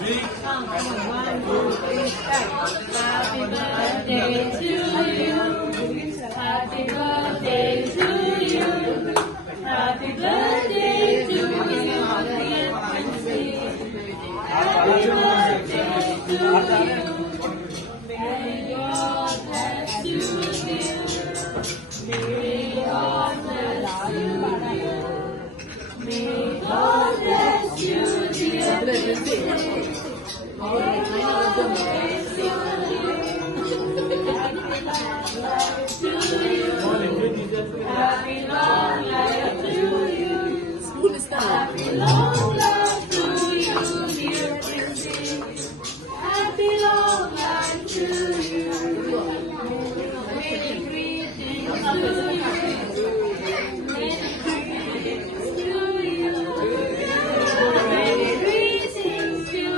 Come on, 1, 2, 3, start. Happy birthday to you. Happy birthday to you. Happy birthday to you. Happy birthday to you. May God bless you. May God bless you. May God bless you, dear. Happy long life to you. Happy long life to you, dear Princey. Happy long life to you. Many greetings to you. Many greetings to you. Many greetings to you.